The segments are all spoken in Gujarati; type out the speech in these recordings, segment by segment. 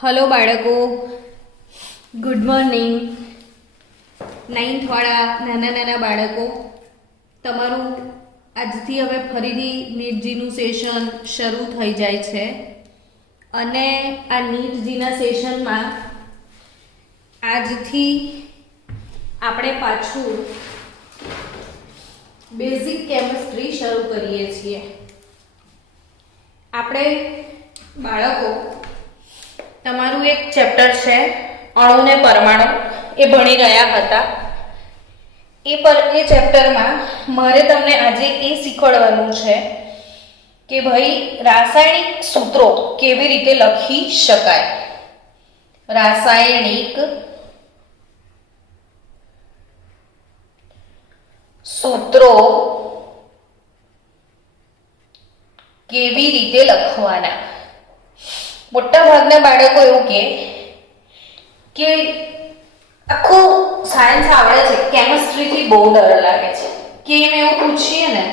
હલો બાળકો, ગુડ મોર્નિંગ. 9th વાળા નાના નાના બાળકો, તમારું આજથી હવે ફરીથી નીટજીનું સેશન શરૂ થઈ જાય છે. અને આ નીટજીના સેશનમાં આજથી આપણે પાછું બેઝિક કેમિસ્ટ્રી શરૂ કરીએ છીએ. આપણે બાળકો તમારું એક ચેપ્ટર છે અણુ ને પરમાણુ, એ ભણી રહ્યા હતા. એ ચેપ્ટરમાં મારે તમને આજે એ શીખવાડવાનું છે કે ભાઈ રાસાયણિક સૂત્રો કેવી રીતે લખી શકાય. રાસાયણિક સૂત્રો કેવી રીતે લખવાના. મોટા ભાગના બાળકો એવું કે આખું સાયન્સ આવડે છે, કેમિસ્ટ્રીથી બહુ ડર લાગે છે. કેમ એવું પૂછીએ ને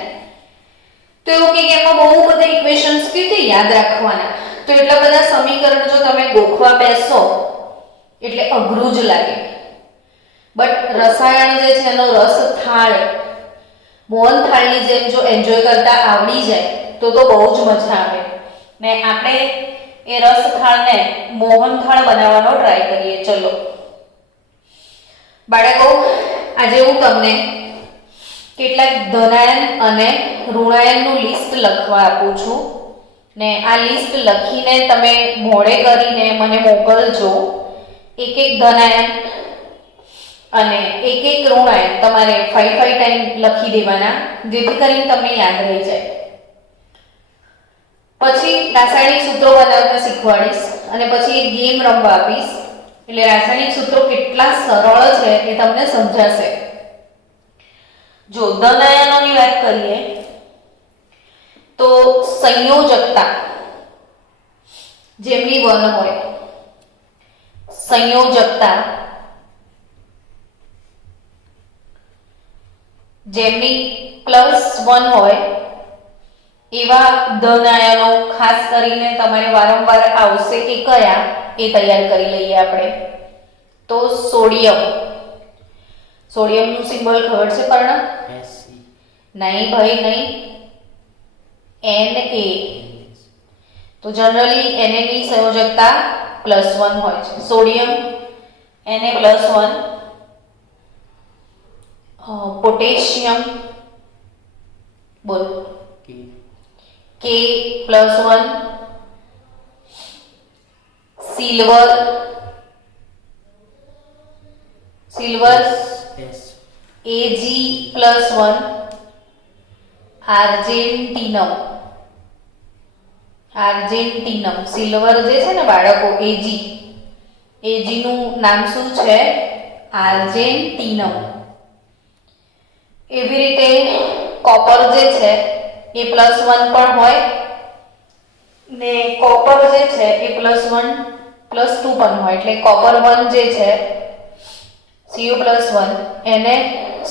તો એવું કે એમાં બહુ બધા ઇક્વેશન્સ કેવી યાદ રાખવાના, તો એટલા બધા સમીકરણ જો તમે ગોખવા બેસો એટલે અઘરું જ લાગે. બટ રસાયણ જે છે એનો રસ થાળ મોહન થાળની જેમ જો એન્જોય કરતા આવડી જાય તો બહુ જ મજા આવે. ને આપણે એ રસ થાળને મોહન થાળ બનાવવાનો ટ્રાય કરીએ. ચલો બાળકો, આજે હું તમને કેટલાક ધનાયન અને ઋણાયનનું લિસ્ટ લખવા આપું છું. ને આ લિસ્ટ લખીને તમે મોડે કરીને મને મોકલજો. એક એક ધનાયન અને એક એક ઋણાયન તમારે 5 ટાઈમ લખી દેવાના, જેથી કરીને તમને યાદ રહી જાય. પછી રાસાયણિક સૂત્રો બનાવતા શીખવાડીશ અને પછી એક ગેમ રમવા આપીશ. એટલે રાસાયણિક સૂત્રો કેટલા સરળ છે એ તમને સમજાશે. જો ધનાયનોની વાત કરીએ તો સંયોજકતા જેમની 1 હોય, સંયોજકતા જેમની +1 હોય એવા ધનાયનો ખાસ કરીને તમારે વારંવાર આવશે કે કયા એ તૈયાર કરી લઈએ આપણે. તો સોડિયમ, સોડિયમનું સિમ્બોલ ખબર છે કર્ણ? નહીં ભાઈ નહીં, Na. તો જનરલી Na ની સંયોજકતા +1 હોય છે. સોડિયમ Na+1, પોટેશિયમ બોલ K+1, સિલ્વર Ag+1, આર્જેન્ટિનમ સિલ્વર જે છે ને બાળકો, Ag નું નામ શું છે? આર્જેન્ટિનમ. એવી રીતે કોપર જે છે એ +1 પણ હોય ને કોપર જે છે એ +1 +2 પણ હોય. એટલે કોપર 1 જે છે Cu+1 એને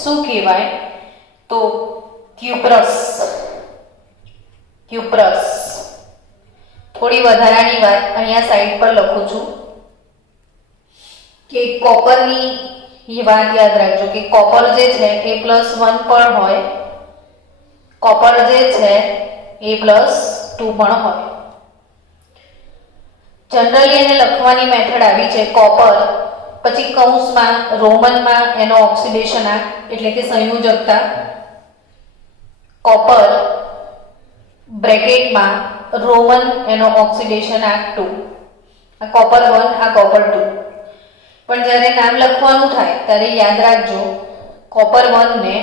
શું કહેવાય? તો ક્યુપ્રસ. થોડી વધારાની વાત અહીંયા સાઈડ પર લખું છું કે કોપરની વાત યાદ રાખજો કે કોપર જે છે એ +1 પણ હોય, કોપર જે છે એ +2 પણ હોય. જનરલી એને લખવાની મેથડ આવી છે કોપર, પછી કૌંસમાં રોમનમાં એનો ઓક્સિડેશન આંક એટલે કે સંયોજકતા, કોપર બ્રેકેટમાં રોમન એનો ઓક્સિડેશન આંક 2. આ કોપર 1, આ કોપર 2. પણ જ્યારે નામ લખવાનું થાય ત્યારે યાદ રાખજો કોપર 1 ને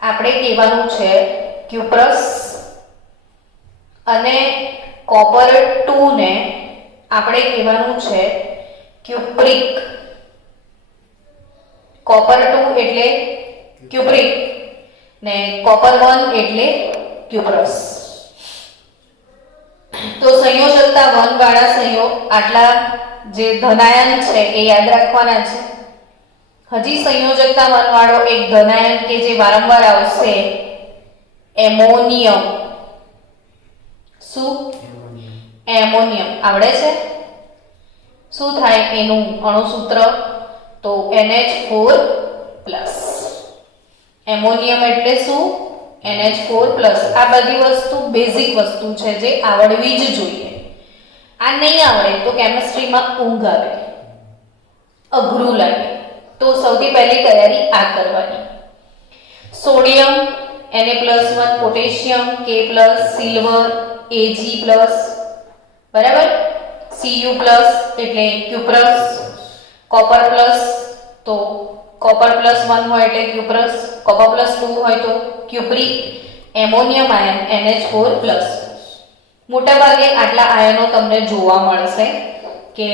આપણે કહેવાનું છે ક્યુપ્રસ અને કોપર 2 ને આપણે કહેવાનું છે ક્યુપ્રિક. કોપર 2 એટલે ક્યુપ્રિક ને કોપર 1 એટલે ક્યુપ્રસ. તો સંયોજકતા 1 વાળા સંયોગ આટલા જે ધનાયન છે એ યાદ રાખવાના છે. હજી સંયોજકતા 1 વાળો એક ધનાયન કે જે વારંવાર આવશે, એમોનિયમ. શું? એમોનિયમ આવડે છે? શું થાય એનું અણુસૂત્ર? તો NH4+. એમોનિયમ એટલે શું? NH4+. આ બધી વસ્તુ બેઝિક વસ્તુ છે જે આવડવી જ જોઈએ. આ નહીં આવડે તો કેમિસ્ટ્રીમાં ઊંઘ આવે, અઘરું લાગે. તો સૌથી પહેલી તૈયારી આ કરવાની. Sodium Na+1, potassium K+, silver Ag+, બરાબર. Cu+ એટલે ક્યુપ્રસ, કોપર પ્લસ તો કોપર +1 હોય એટલે ક્યુપ્રસ, કોપર +2 હોય તો ક્યુપ્રિક, એમોનિયમ આયન NH4+. મોટાભાગે આટલા આયનો તમને જોવા મળશે કે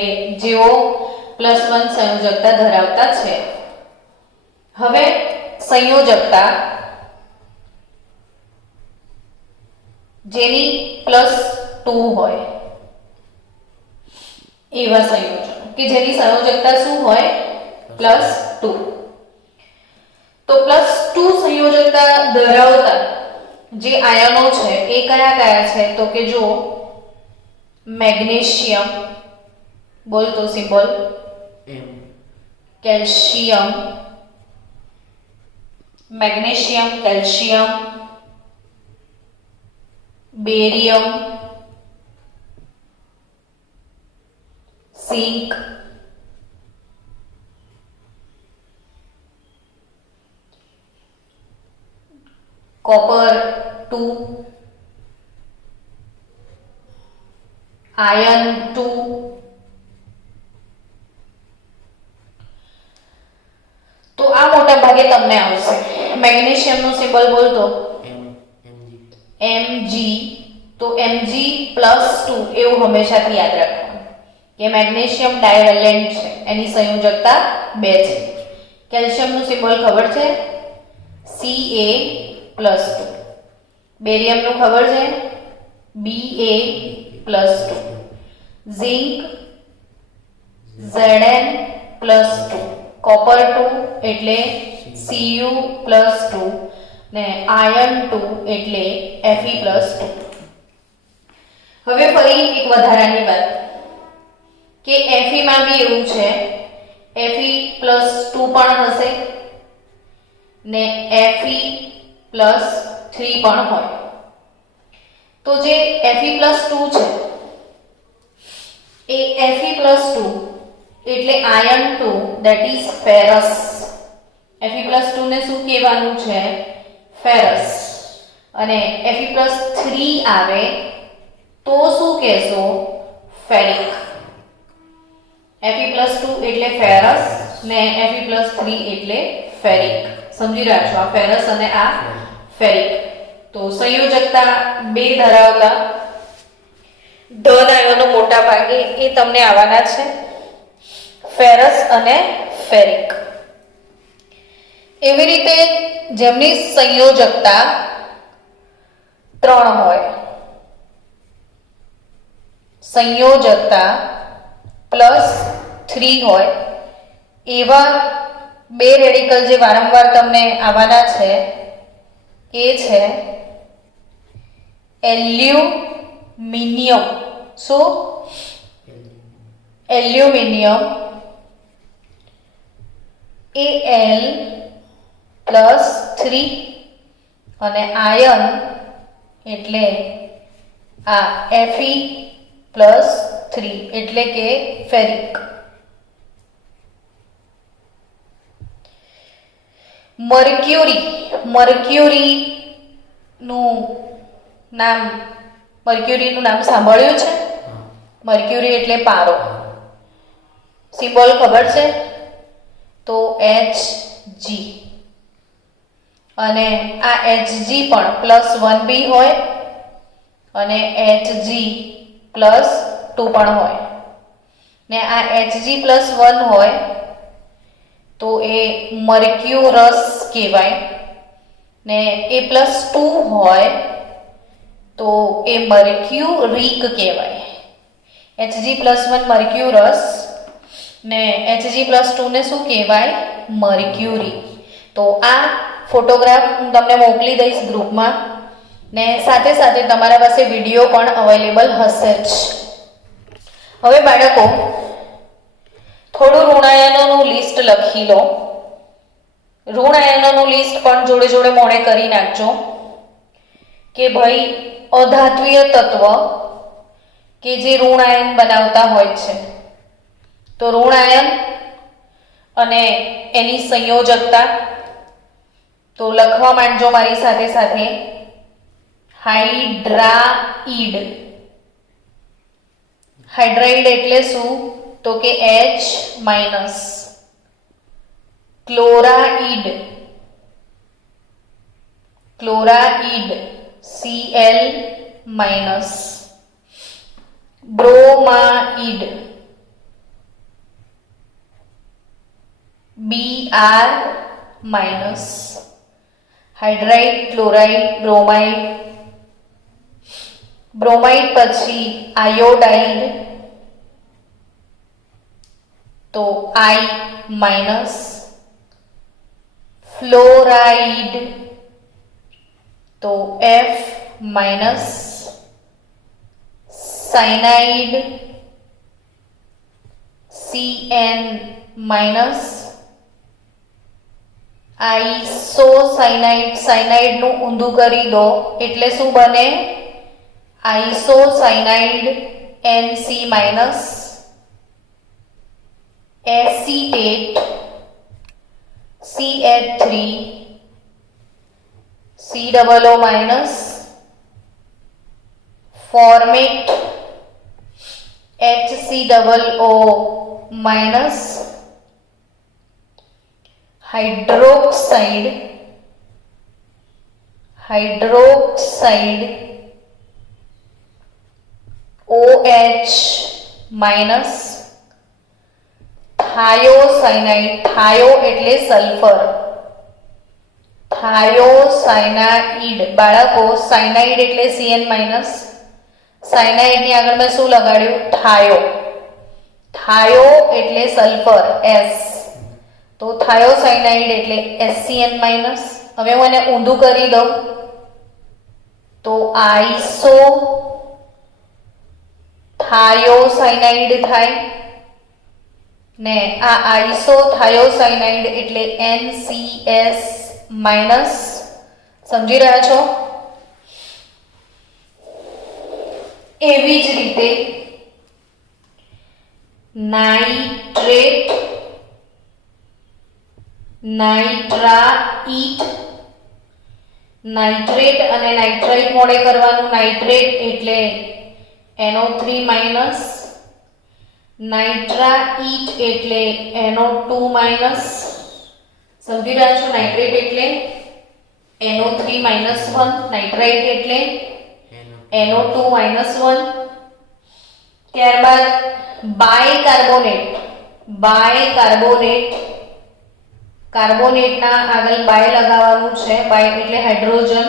જેઓ +1 સંયોજકતા ધરાવતા છે. હવે સંયોજકતા જેની +2 હોય એવા સંયોજનો કે જેની સંયોજકતા શું હોય? +2. તો +2 સંયોજકતા ધરાવતા જે આયનો છે એ કયા કયા છે? તો કે જો મેગ્નેશિયમ, બોલ તો symbol M, calcium, magnesium, calcium, barium, zinc, copper 2, iron 2, તો આ મોટા ભાગે તમને આવશે. મેગ્નેશિયમનું સિમ્બોલ બોલતો Mg. તો Mg+2 એવું હંમેશાથી યાદ રાખવાનું કે મેગ્નેશિયમ ડાયવેલેન્ટ છે, એની સંયોજકતા 2 છે. કેલ્શિયમનું સિમ્બોલ ખબર છે? Ca+2. બેરિયમનું ખબર છે? Ba+2. Zinc Zn+2. કોપર 2 એટલે Cu+2 ને આયર્ન 2 એટલે Fe+2. હવે ફરી એક વધારાની વાત કે Fe માં બી એવું છે, Fe+2 પણ હશે ને Fe+3 પણ હોય. તો જે Fe+2 છે એ Fe+2 એટલે iron 2 that is ferrous. Fe+2 ને શું કહેવાનું છે? ફેરસ. અને Fe+3 આવે તો શું કહેશો? ફેરિક. Fe+2 એટલે ફેરસ ને Fe+3 એટલે ફેરિક. સમજી રાખજો, આ ફેરસ અને આ ફેરિક. તો સંયોજકતા 2 ધરાવતા ધન આયનો મોટા ભાગે એ તમને આવવાના છે, ફેરસ અને ફેરિક. એવી રીતે જેમની સંયોજકતા 3 હોય, સંયોજકતા +3 હોય એવા 2 રેડિકલ જે વારંવાર તમને આવવાના છે એ છે એલ્યુમિનિયમ. શું? એલ્યુમિનિયમ Al+3 અને આયર્ન એટલે આ Fe+3 એટલે કે ફેરિક. મર્ક્યુરીનું નામ સાંભળ્યું છે? મર્ક્યુરી એટલે પારો. સિમ્બોલ ખબર છે? તો Hg. અને આ Hg પણ +1 બી હોય અને Hg+2 પણ હોય ને આ Hg+1 હોય તો એ મર્ક્યુરસ કહેવાય ને A+2 હોય તો એ મર્ક્યુરિક કહેવાય. Hg+1 મર્ક્યુરસ ને Hg+2 ને શું કહેવાય? મર્ક્યુરી. તો આ ફોટોગ્રાફ હું તમને મોકલી દઈશ ગ્રુપમાં ને સાથે સાથે તમારા પાસે વિડીયો પણ અવેલેબલ હશે જ. હવે બાળકો થોડું ઋણ આયનોનું લિસ્ટ લખી લો. ઋણ આયનોનું લિસ્ટ પણ જોડે જોડે મોડે કરી નાખજો કે ભાઈ અધાત્વીય તત્વ કે જે ઋણ આયન બનાવતા હોય છે, તો ઋણ આયન અને એની સંયોજકતા તો લખવા માંડજો મારી સાથે સાથે. હાઇડ્રાઇડ. હાઇડ્રાઇડ એટલે શું? તો કે H minus. Chloride. Chloride Cl minus. Bromide Br minus. Hydride, chloride, bromide. Bromide પછી આયોડાઇડ તો I માઇનસ. ફ્લોરાઇડ તો F minus. Cyanide Cn minus. Isocyanide, સાયનાઇડનું ઊંધું કરી દો એટલે શું બને? Isocyanide Nc minus. Acetate CH3 COO minus. Formate HCOO minus. Hydroxide OH minus. Thiocyanide, thio એટલે સલ્ફર. થાયોસાયનાઇડ બાળકો, સાયનાઇડ એટલે Cn માઇનસ. સાયનાઇડની આગળ મેં શું લગાડ્યું? થાયો. થાયો એટલે સલ્ફર S, તો થાયોસાયનાઇડ એટલે SCN માઇનસ. હવે હું એને ઊંધું કરી દઉં તો આઈસો થાયોસાયનાઇડ થાય ને આ આઈસોથાયોસાયનાઇડ એટલે NCS માઇનસ. સમજી રહ્યા છો? એવી જ રીતે નાઇટ્રેટ, નાઇટ્રાઇટ. નાઇટ્રેટ અને નાઇટ્રાઇટ મોડે કરવાનું. નાઇટ્રેટ એટલે NO3 માઇનસ. નાઇટ્રાઇટ એટલે NO2 માઇનસ. સમજી રહ્યા છો? નાઇટ્રેટ એટલે NO3 માઇનસ 1, નાઇટ્રાઇટ એટલે NO2 માઇનસ 1. ત્યારબાદ બાયકાર્બોનેટ. બાયકાર્બોનેટ, કાર્બોનેટના આગળ બાય લગાવવાનું છે. બાય એટલે હાઇડ્રોજન.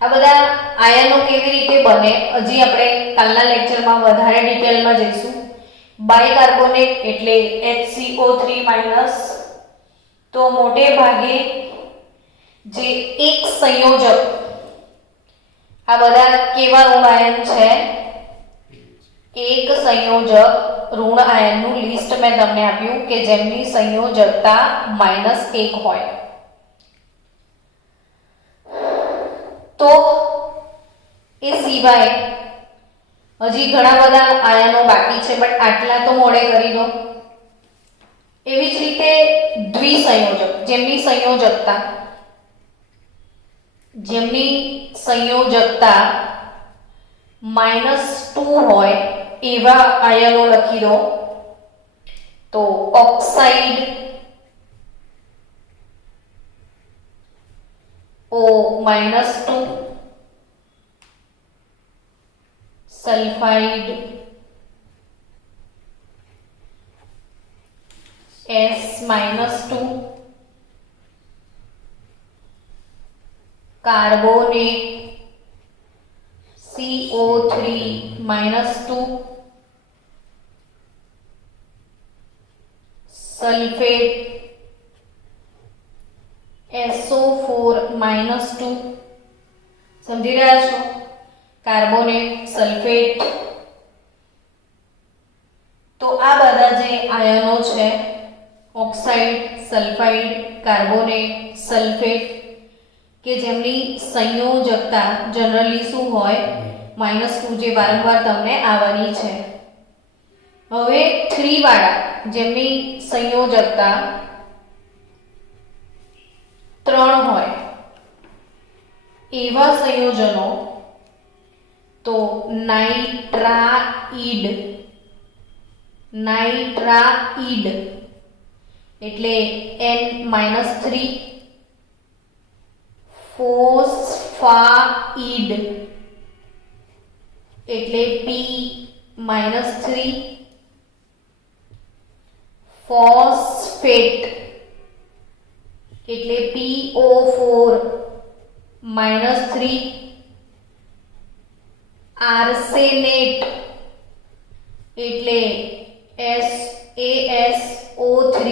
આ બધા આયનો કેવી રીતે બને હજી આપણે કાલના લેક્ચરમાં વધારે ડિટેલમાં જઈશું. બાયકાર્બોનેટ એટલે HCO3 માઇનસ. તો મોટે ભાગે જે એક સંયોજક, આ બધા કેવા ઋણ આયન છે? એક સંયોજક ઋણ આયનનું લિસ્ટ મેં તમને આપ્યું કે જેમની સંયોજકતા -1 હોય. તો એ સિવાય હજી ઘણા બધા આયનો બાકી છે, બટ આટલા તો મોડે કરી દો. એવી જ રીતે દ્વિસંયોજક, જેમની સંયોજકતા -2 હોય એવા આયનો લખી દો. તો oxide O-2, sulphide S-2, carbonate CO3-2, sulphate SO4-2. સમજી રહ્યા છો? Carbonate, sulphate. તો આ બધા જે આયનો સલ્ફાઇડ, કાર્બોનેટ, સલ્ફેટ કે જેમની સંયોજકતા જનરલી શું હોય -2, જે વારંવાર તમને આવવાની છે. હવે 3 વાળા જેમની સંયોજકતા 3 હોય એવા સંયોજનો તો નાઇટ્રાઇડ એટલે N-3, ફોસ્ફાઇડ એટલે P-3, ફોસ્ફેટ એટલે PO4-3, આર્સેનેટ એટલે AsO3-3,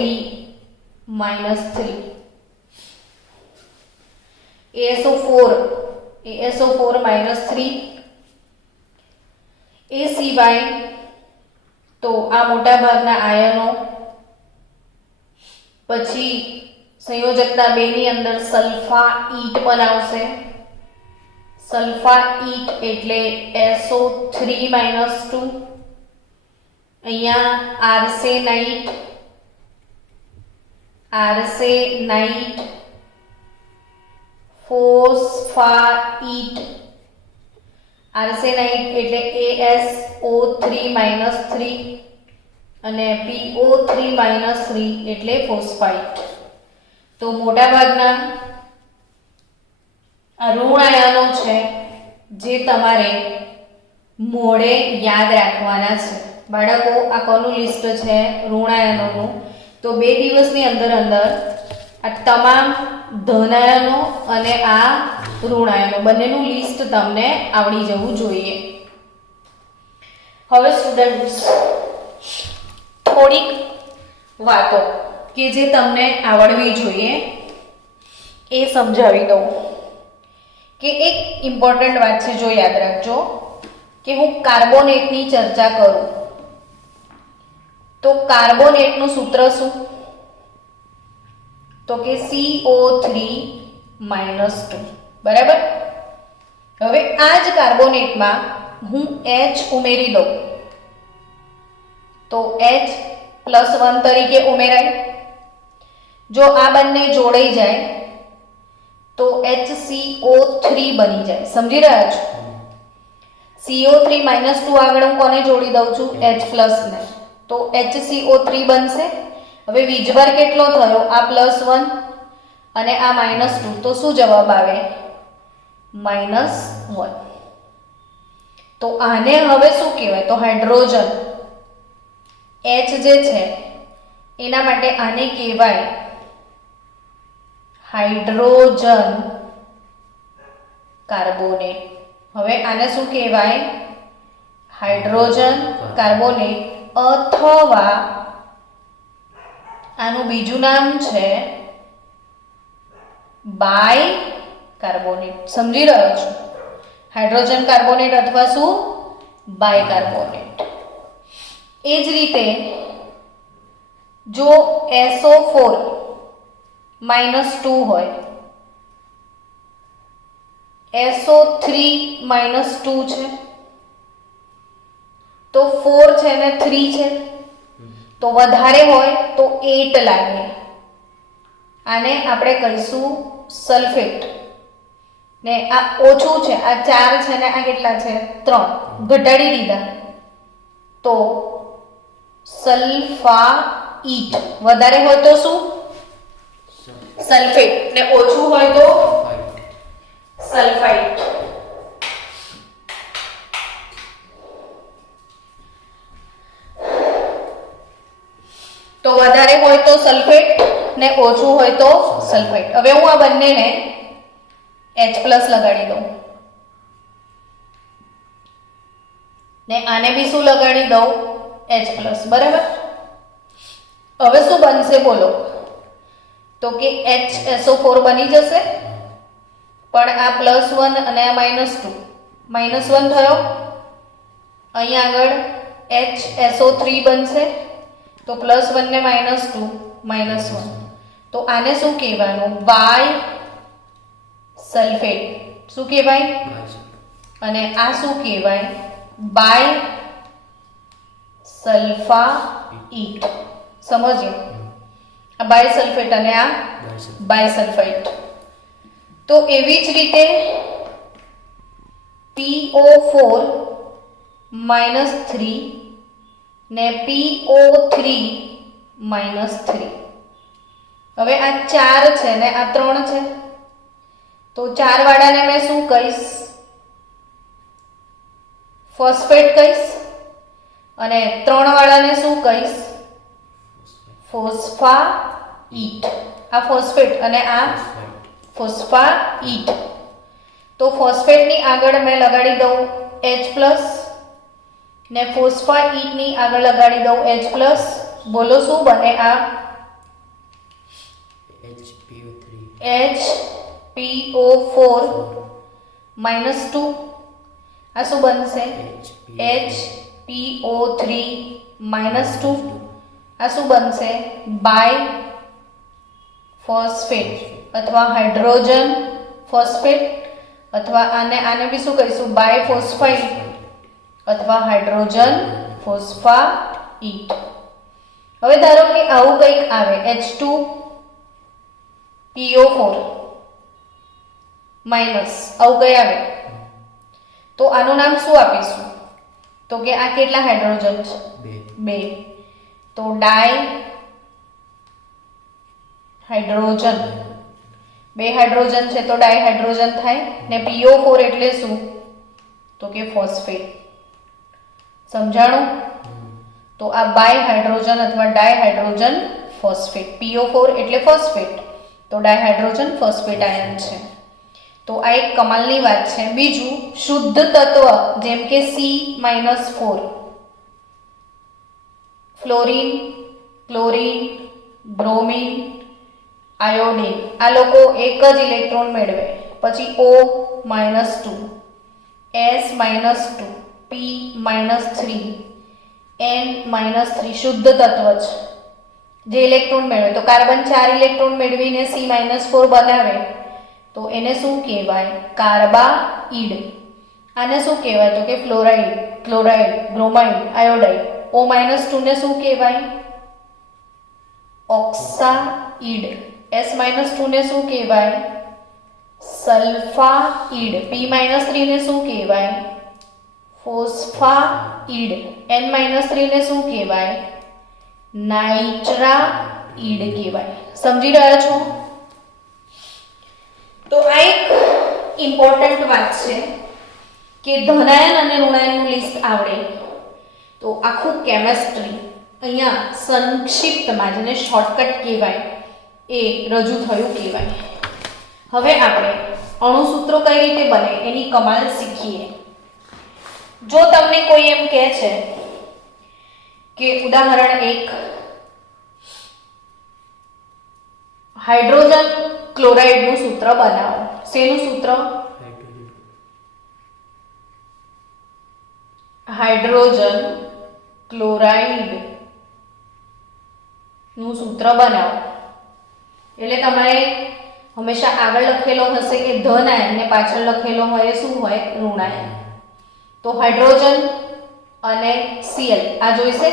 AsO4-3. એ સિવાય તો આ મોટા ભાગના આયનો. પછી સંયોજકતા 2 ની અંદર સલ્ફાઇટ બનાવશે. સલ્ફાઇટ એટલે SO3-2. અહીંયા આર્સેનાઇટ, ફોસ્ફાઇટ. આર્સેનાઇટ એટલે AsO3-3 અને PO3-3 એટલે ફોસ્ફાઇટ. તો મોટાભાગના ઋણ આયનો છે જે તમારે મોડે યાદ રાખવાના છે. બાળકો, આ કોનું લિસ્ટ છે? ઋણ આયનોનું. તો 2 દિવસની અંદર આ તમામ ધન આયનો અને આ ઋણ આયનો બંનેનું લિસ્ટ તમને આવડી જવું જોઈએ. હવે સ્ટુડન્ટ્સ, થોડીક વાતો કે જે તમને આવડવી જોઈએ એ સમજાવી દઉં. કે એક ઇમ્પોર્ટન્ટ વાત છે, જો યાદ રાખજો કે હું કાર્બોનેટની ચર્ચા કરું તો કાર્બોનેટનું સૂત્ર શું? તો કે CO3-2. બરાબર. હવે આ જ કાર્બોનેટમાં હું H ઉમેરી દઉં તો H+1 તરીકે ઉમેરાય. જો આ બંને જોડાઈ જાય તો HCO3 બની જાય. સમજી રહ્યા છો? CO3-2 આગળ હું કોને જોડી દઉં છું? H+ ને. તો HCO3 બનશે. હવે વીજભાર કેટલો થયો? આ +1 અને આ -2. તો શું જવાબ આવે? -1. તો આને હવે શું કહેવાય? તો હાઇડ્રોજન. H જે છે એના માટે આને કહેવાય હાઇડ્રોજન કાર્બોનેટ. હવે આને શું કહેવાય? હાઇડ્રોજન કાર્બોનેટ, અથવા આનું બીજું નામ છે બાયકાર્બોનેટ. સમજી રહ્યો છો? હાઇડ્રોજન કાર્બોનેટ અથવા શું? બાયકાર્બોનેટ. એ જ રીતે જો SO4-2 હોય, SO3-2 છે તો 4 છે ને 3 છે તો વધારે હોય તો 8 લાગે. આને આપણે કહીશું સલ્ફેટ. ને આ ઓછું છે, આ 4 છે ને આ કેટલા છે? 3. ઘટાડી દીધા તો સલ્ફાઇટ. વધારે હોય તો શું? સલ્ફેટ. ને ઓછું હોય તો સલ્ફાઇટ. તો વધારે હોય તો સલ્ફેટ ને ઓછું હોય તો સલ્ફાઇટ. હવે હું આ બંનેને H+ લગાડી દઉં ને આને બી શું લગાડી દઉં? H+. બરાબર. હવે શું બનશે બોલો? તો કે HSO4 બની જશે. પણ આ +1 અને આ -2, -1 થયો. અહીંયા આગળ HSO3 બનશે તો +1 ને -2, -1. તો આને શું કહેવાનું? Bisulphate. શું કહેવાય? અને આ શું કહેવાય? Bisulphite. સમજ્યો? આ બાય સલ્ફેટ અને આ બાય સલ્ફાઇટ. તો એવી જ રીતે PO4 -3 ને PO3 -3. હવે આ 4 છે ને આ 3 છે, તો 4 વાળાને મેં શું કહીશ? ફોસ્ફેટ કહીશ. અને 3 વાળાને શું કહીશ? ફોસ્ફાઇટ. આ ફોસ્ફેટ અને આ ફોસ્ફાઇટ. તો ફોસ્ફેટની આગળ મેં લગાડી દઉં H+ ને ફોસ્ફાઇટની આગળ લગાડી દઉં H+. બોલો શું બને? આ HPO4 -2. આ શું બનશે? HPO3 -2. આ શું બનશે? બાય ફોસ્ફેટ અથવા હાઇડ્રોજન ફોસ્ફેટ, અથવા આને બી શું કહીશું? બાય ફોસ્ફાઇટ અથવા હાઇડ્રોજન ફોસ્ફાઇટ. હવે ધારો કે આવું કંઈક આવે H2PO4 માઇનસ, આવું કંઈ આવે તો આનું નામ શું આપીશું? તો કે આ કેટલા હાઇડ્રોજન છે? 2. તો ડાય હાઇડ્રોજન. 2 હાઇડ્રોજન છે તો ડાય હાઇડ્રોજન થાય. ને PO4 એટલે શું? તો કે ફોસ્ફેટ. સમજાણું? તો આ બાય હાઇડ્રોજન અથવા ડાય હાઇડ્રોજન ફોસ્ફેટ. PO4 એટલે ફોસ્ફેટ, તો ડાય હાઇડ્રોજન ફોસ્ફેટ આયન છે. તો આ એક કમાલની વાત છે. બીજું, શુદ્ધ તત્વ જેમ કે C-4, fluorine, chlorine, bromine, iodine, આ લોકો એક જ ઇલેક્ટ્રોન મેળવે. પછી O-2, S-2, P-3, N-3 શુદ્ધ તત્વ છે જે ઇલેક્ટ્રોન મેળવે. તો કાર્બન 4 ઇલેક્ટ્રોન મેળવીને C-4 બનાવે તો એને શું કહેવાય? કાર્બાઇડ. આને શું કહેવાય? તો કે fluoride, chloride, bromide, iodide. O-2 ને શું કહેવાય? ઓક્સાઇડ. S-2 ને શું કહેવાય? સલ્ફાઇડ. P-3 ને શું કહેવાય? ફોસ્ફાઇડ. N-3 ને શું કહેવાય? નાઇટ્રાઇડ કહેવાય. સમજી રહ્યા છો? તો આ એક ઇમ્પોર્ટન્ટ વાત છે કે ધનાયન અને ઋણાયનનું લિસ્ટ આવડે તો આખું કેમેસ્ટ્રી અહીંયા સંક્ષિપ્તમાં, જેને શોર્ટકટ કહેવાય, એ રજૂ થયું કહેવાય. હવે આપણે અણુસૂત્રો કઈ રીતે બને એની કમાલ શીખીએ. જો તમને કોઈ એમ કહે છે કે ઉદાહરણ 1, હાઇડ્રોજન ક્લોરાઇડનું સૂત્ર બનાવો. શેનું સૂત્ર? હાઇડ્રોજન ક્લોરાઇડ નું સૂત્ર બનાવો. એટલે તમારે હંમેશા આગળ લખેલો હશે કે ધન આયન ને પાછળ લખેલો હોય શું હોય? ઋણાયન. તો હાઇડ્રોજન અને Cl આ જોઈશે.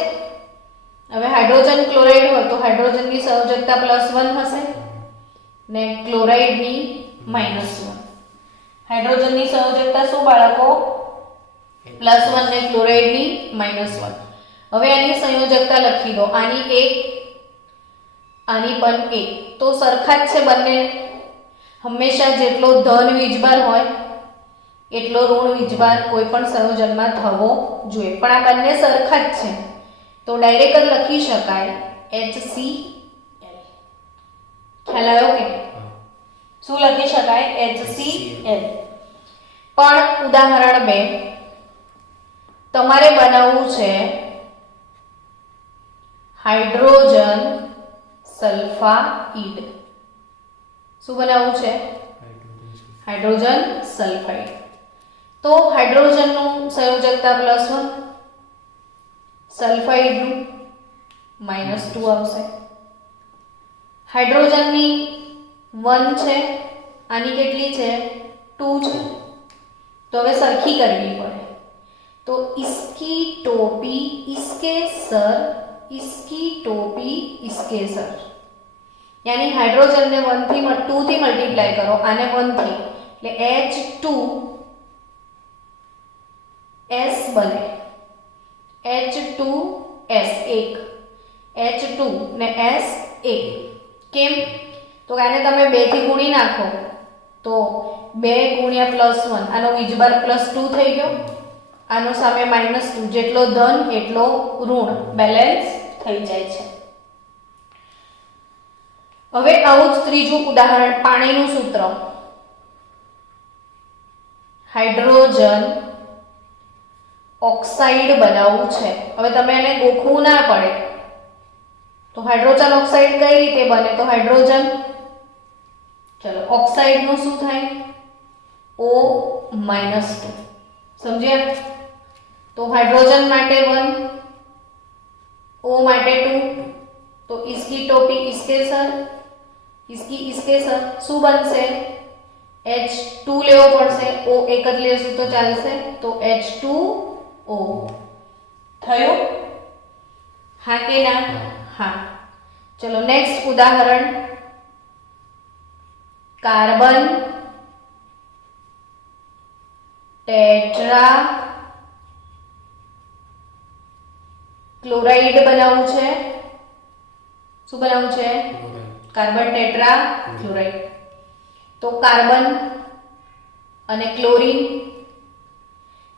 હવે હાઇડ્રોજન ક્લોરાઇડ હોય તો હાઇડ્રોજનની સંયોજકતા +1 હશે ને ક્લોરાઇડની -1. હાઇડ્રોજનની સંયોજકતા શું બાળકો? +1 ને ક્લોરાઇડની -1. હવે આની સંયોજકતા લખી દો. આની 1, આની પણ 1. તો સરખા જ છે બંને. હંમેશા જેટલો ધન વીજભાર હોય એટલો ઋણ વીજભાર કોઈ પણ સંયોજનમાં થવો જોઈએ. પણ આ બંને સરખા જ છે તો ડાયરેક્ટ જ લખી શકાય HCl. ખ્યાલ આવ્યો કે? શું લખી શકાય? HCl. પણ ઉદાહરણ 2, તમારે બનાવવું છે હાઇડ્રોજન સલ્ફાઇડ. શું બનાવવું છે? Hydrogen sulphide. તો હાઇડ્રોજનનું સંયોજકતા +1, સલ્ફાઇડનું -2 આવશે. હાઇડ્રોજનની 1 છે, આની કેટલી છે 2 છે, તો હવે સરખી કરવી પડે. तो इसकी टोपी इसके सर, इसकी टोपी इसके सर. यानी हाइड्रोजन ने 1 થી 2 થી મલ્ટીપ્લાય કરો, આને 1 થી, એટલે H2S બને. H2S 1, H2 ને S 1. કેમ? તો આને તમે 2 થી ગુણી નાખો તો 2 ગુણ્યા +1, આનો વીજભાર +2 થઈ ગયો, આનો સામે -2, જેટલો ધન એટલો ઋણ, બેલેન્સ થઈ જાય છે. હવે આવું જ ત્રીજું ઉદાહરણ, પાણીનું સૂત્ર. હાઇડ્રોજન ઓક્સાઇડ બનાવવું છે. હવે તમે એને ગોખવું ના પડે તો હાઇડ્રોજન ઓક્સાઇડ કઈ રીતે બને? તો હાઇડ્રોજન, ચલો ઓક્સાઇડ નું શું થાય? O-2. સમજ્યા? तो हाइड्रोजन माटे 1, O माटे 2, तो इसकी टोपी इसके सर, इसकी इसके सर, शू बनसे? H2 लेवो पड़से, O एक ज लेशुं तो चालशे, तो H2O थयो? हाँ के ना? हाँ. चलो नेक्स्ट उदाहरण, कार्बन टेट्रा क्लोराइड बनावવું છે. શું બનાવવું છે? Carbon tetra chloride. તો કાર્બન અને ક્લોરીન,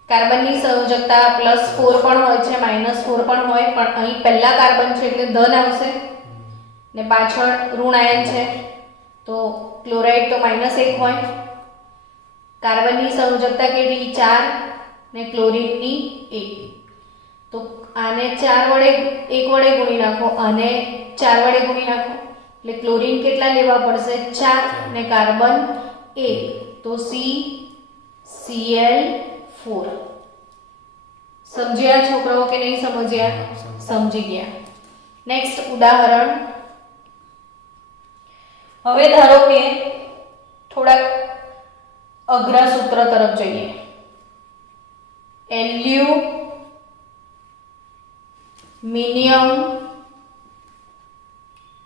કાર્બનની સંયોજકતા +4 પણ હોય છે, -4 પણ હોય, પણ અહીં પહેલા કાર્બન છે એટલે ધન આવશે ને પાછળ ઋણ આયન છે, તો ક્લોરાઇડ તો -1 હોય. કાર્બનની સંયોજકતા કેટલી? 4 ને ક્લોરીનની 1. तो आने 4 वडे 1 वडे गुणी नाखो, आने 4 वडे गुणी नाखो, એટલે ક્લોરીન કેટલા લેવા પડશે? 4 ને કાર્બન 1, તો CCl4. સમજ્યા છોકરાઓ કે નહીં સમજ્યા? સમજી ગયા. નેક્સ્ટ ઉદાહરણ. હવે ધારો કે થોડા અઘરા સૂત્ર તરફ જઈએ. एल्यूमिनियम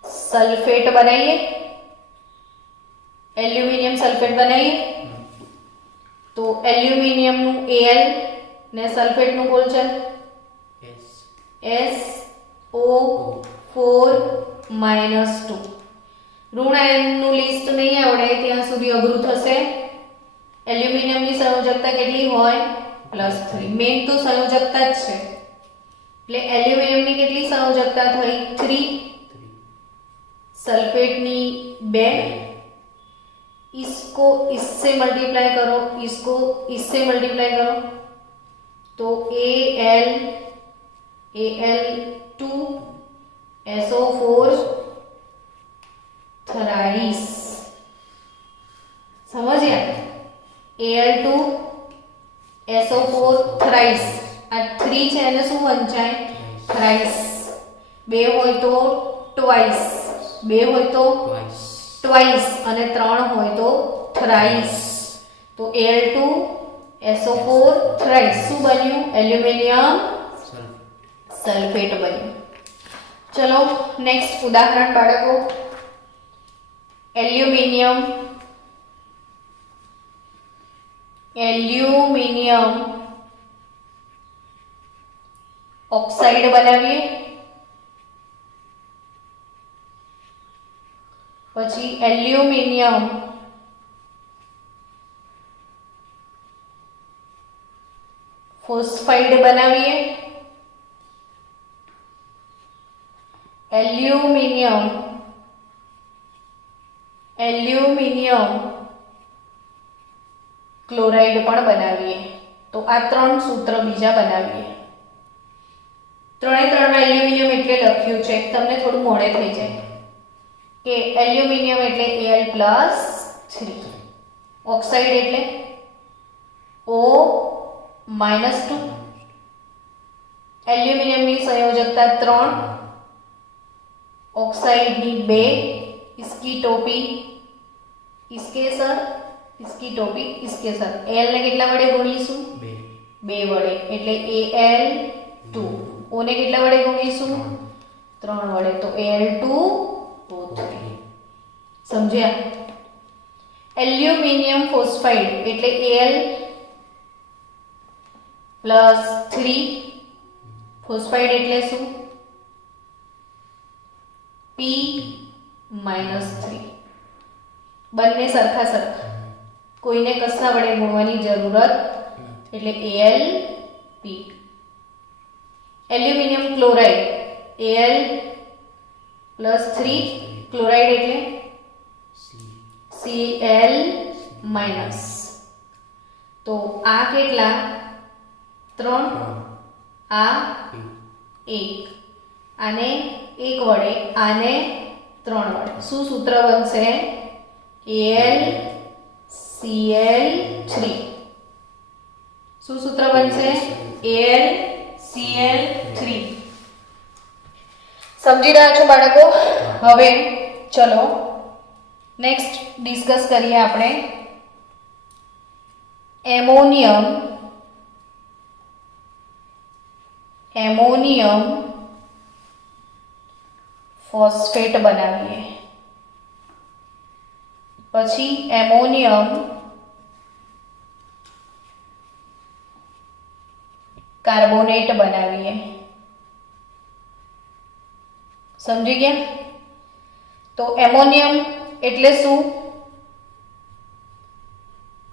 सल्फेट बनाइए. एल्यूमिनियम सल्फेट बनाइए तो एल्यूमिनियम नु Al ने सल्फेट नु बोल चल SO4 -2. ऋण आयन नु लिस्ट नहीं आवड़े ત્યાં સુધી અઘરું થશે. एल्यूमिनियम ની સંયોજકતા કેટલી હોય? +3. મેન તો સંયોજકતા જ છે, એટલે એલ્યુમિનિયમ ની કેટલી સંયોજકતા થઈ? 3. सल्फेट नी 2. इसको इससे मल्टीप्लाई करो, इसको इससे मल्टीप्लाई करो, तो Al2 SO4 थराइस. समझिए? Al2 SO4 थराइस. आ 3 છે એને શું વંચાય? થ્રાઇસ. 2 હોય તો ટ્વાઇસ, 2 હોય તો ટ્વાઇસ અને 3 હોય તો થ્રાઇસ. તો Al2 SO4 થ્રાઇસ શું બન્યું? એલ્યુમિનિયમ સલ્ફેટ બન્યું. ચલો નેક્સ્ટ ઉદાહરણ બાળકો. એલ્યુમિનિયમ ऑक्साइड बनावीए. પછી એલ્યુમિનિયમ ફોસ્ફાઇડ બનાવીએ. એલ્યુમિનિયમ ક્લોરાઇડ પણ બનાવીએ. તો આ 3 સૂત્ર બીજા બનાવીએ. 3 માં એલ્યુમિનિયમ એટલે લખ્યું છે, તમને થોડું મોડે થઈ જાય કે એલ્યુમિનિયમ એટલે Al+3, ઓક્સાઇડ એટલે O-2, એલ્યુમિનિયમની સંયોજકતા 3, ઓક્સાઇડની 2 इसकी टोपी इसके सर, इसकी टोपी इसके सर. L ને કેટલા વડે ગુણીશું? 2 વડે. એટલે Al2. O ને કેટલા વડે ગુણીશું? 3 વડે. તો Al2O3. સમજ્યા? એલ્યુમિનિયમ ફોસ્ફાઇડ એટલે Al પ્લસ 3. ફોસ્ફાઇડ એટલે શું? P minus 3. બંને સરખા સરખા, કોઈને કશા વડે ગુણવાની જરૂરત, એટલે Al P. Aluminium chloride Al plus 3. Chloride એટલે Cl માઇનસ. તો આ કેટલા? 3. આ 1. આને 1 વડે, આને 3 વડે. શું સૂત્ર બનશે? AlCl3. શું સૂત્ર બનશે? AlCl3. સમજી રહ્યા છો બાળકો? હવે ચલો નેક્સ્ટ ડિસ્કસ કરીએ આપણે એમોનિયમ ફોસ્ફેટ બનાવીએ. પછી એમોનિયમ કાર્બોનેટ બનાવીએ. સમજી ગયા? તો એમોનિયમ એટલે શું?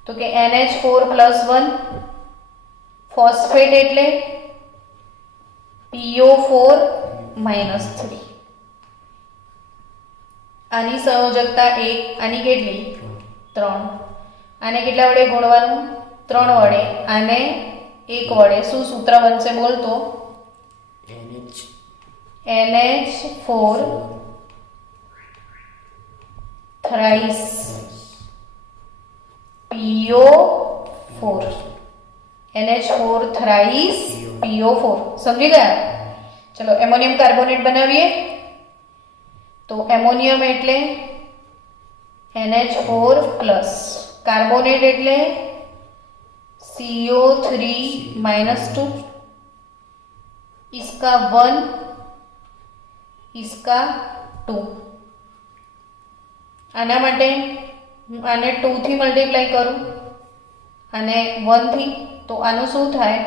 તો કે NH4+1. ફોસ્ફેટ એટલે PO4-3. આની સંયોજકતા 1, આની કેટલી? 3. આને કેટલા વડે ગુણવાનું? 3 વડે. આને 1 વડે. શું સૂત્ર બનશે? બોલ તો. NH4 thrice PO4. NH4 thrice PO4. સમજી ગયા? ચલો એમોનિયમ કાર્બોનેટ બનાવીએ. તો એમોનિયમ એટલે NH4+, કાર્બોનેટ એટલે CO3-2. इसका 1, इसका 2. આના માટે આને 2 થી મલ્ટીપ્લાય કરું અને 1 થી, તો આનું શું થાય?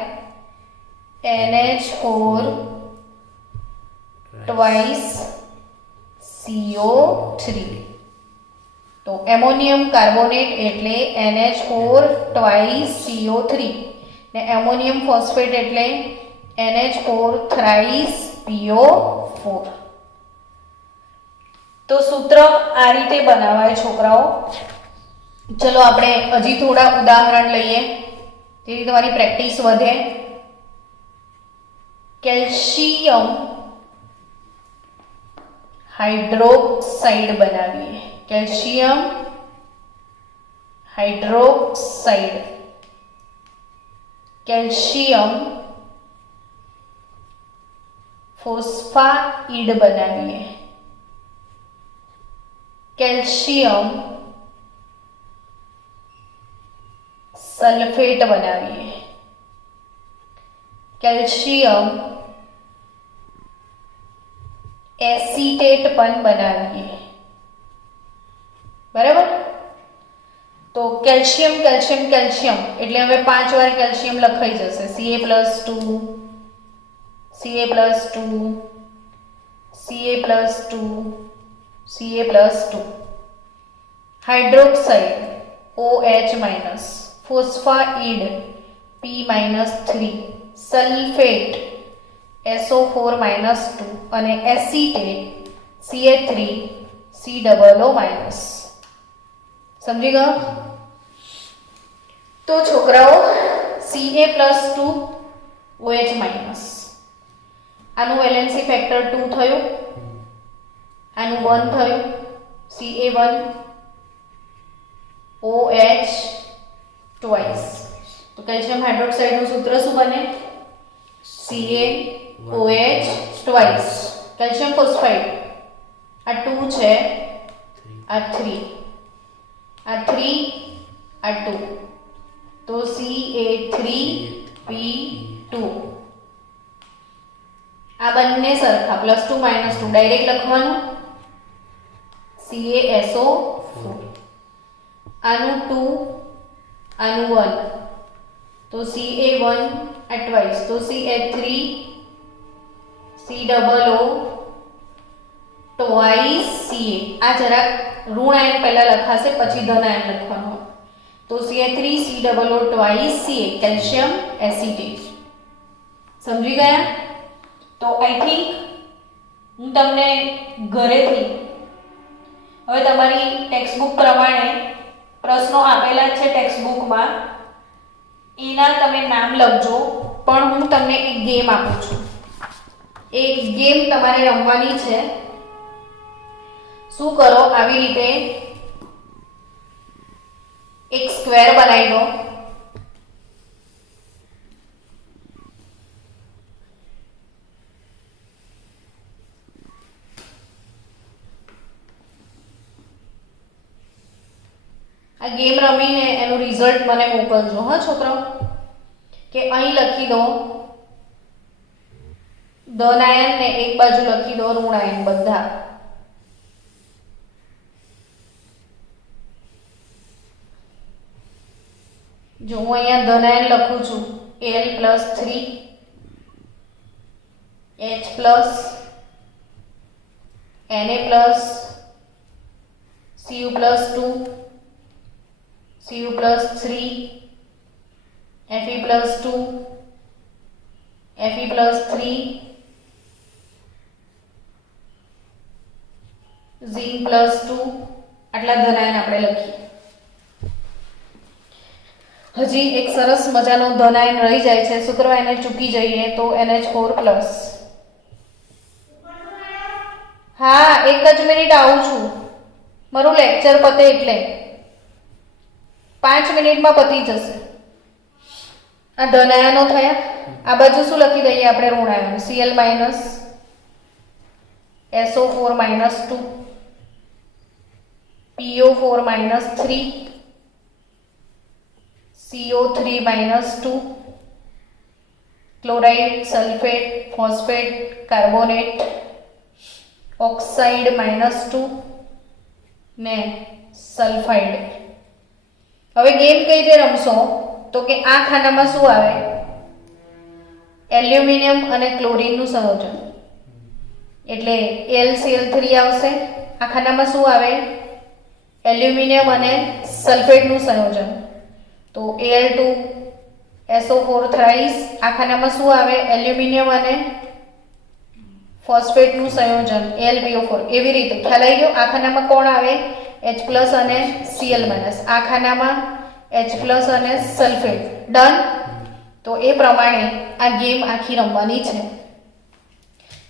NH4 twice CO3. તો એમોનિયમ કાર્બોનેટ એટલે NH4 twice CO3 ને એમોનિયમ ફોસ્ફેટ એટલે NH4 thrice PO4. તો સૂત્ર આ રીતે બનાવાય છોકરાઓ. ચલો આપણે હજી થોડા ઉદાહરણ લઈએ, જેથી તમારી પ્રેક્ટિસ વધે. કેલ્શિયમ હાઇડ્રોક્સાઇડ બનાવીએ. Calcium hydroxide. કેલ્શિયમ ફોસ્ફાઇડ બનાવીએ. કેલ્શિયમ સલ્ફેટ બનાવીએ. કેલ્શિયમ એસિટેટ પણ બનાવીએ. બરાબર? તો કેલ્શિયમ કેલ્શિયમ કેલ્શિયમ એટલે હવે 5 વાર કેલ્શિયમ લખાઈ જશે. Ca+2 Ca+2 Ca+2 Ca+2. Hydroxide OH-, phosphide P-3, sulphate SO4-2 અને એસિટેટ Ca3COO-. સમજી ગયો? તો છોકરાઓ Ca+2OH-, આનું વેલેન્સી ફેક્ટર 2 થયું, આનું 1 થયું. Ca1OH twice. તો કેલ્શિયમ હાઇડ્રોક્સાઇડનું સૂત્ર શું બને? CaOH twice. કેલ્શિયમ ફોસ્ફાઇડ આ 2 છે, આ 3, આ 3, આ 2, તો CA3P2. આ બંને સરખા +2 -2 ડાયરેક્ટ લખવાનું. CaSO4, આનું 2, આનું 1, તો Ca1 આ ટ્વાઇસ, તો Ca3 COO ટ્વાઇસ Ca. આ જરાક ઋણ આયન પહેલા લખાશે પછી ધન આયન લખવાનું. તો Ca3COO twice Ca calcium acetate. સમજી ગયા? તો આઈ થિંક હું તમને ઘરેથી હવે તમારી ટેક્સ્ટબુક પ્રમાણે પ્રશ્નો આપેલા છે ટેક્સ્ટબુકમાં, એના તમે નામ લખજો. પણ હું તમને એક ગેમ આપું છું. એક ગેમ તમારે રમવાની છે. શું કરો, આવી રીતે એક સ્ક્વેર બનાવી દો. આ ગેમ રમીને એનું રિઝલ્ટ મને મોકલજો. હા છોકરાઓ, કે અહીં લખી દો ધન આયન ને એક બાજુ લખી દો ઋણ આયન બધા. જો હું અહીંયા ધન આયન લખું છું Al+3 H+, Na+, Cu+2 Cu+3 Fe+2 Fe+3 Zn+2. આટલા ધન આયન આપણે લખીએ. હજી એક સરસ મજાનો ધન આયન રહી જાય છે. શું કરવા, એને ચૂકી જઈએ તો NH4+. હા, એક જ મિનિટ આવું છું, મારું લેક્ચર પતે એટલે 5 મિનિટમાં પતી જશે. આ ધન આયનો થયા. આ બાજુ શું લખી દઈએ આપણે ઋણ આયન Cl- SO4 -2 PO4 -3 CO3 -2 chloride, sulphate, phosphate, carbonate, oxide -2 ને સલ્ફાઇડ. હવે ગેમ કઈ રીતે રમશો તો કે આ ખાનામાં શું આવે, એલ્યુમિનિયમ અને ક્લોરીનનું સંયોજન એટલે AlCl3 આવશે. આ ખાનામાં શું આવે, એલ્યુમિનિયમ અને સલ્ફેટનું સંયોજન, તો Al2SO4 થ્રાઇસ. આ ખાનામાં શું આવે, એલ્યુમિનિયમ અને ફોસ્ફેટનું સંયોજન AlBO4. એવી રીતે ખ્યાલ આવી ગયો. આ ખાનામાં કોણ આવે, H+ અને Cl-. આ ખાનામાં H+ અને સલ્ફેટ. ડન. તો એ પ્રમાણે આ ગેમ આખી રમવાની છે.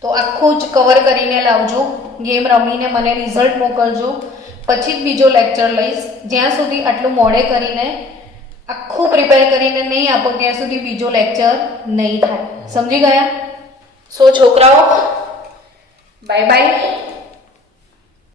તો આખું જ કવર કરીને લાવજો. ગેમ રમીને મને રિઝલ્ટ મોકલજો, પછી જ બીજો લેક્ચર લઈશ. જ્યાં સુધી આટલું મોડે કરીને આખું પ્રિપેર કરીને નહીં આપો ત્યાં સુધી બીજો લેક્ચર નહીં થાય. સમજી ગયા? સો છોકરાઓ, બાય બાય.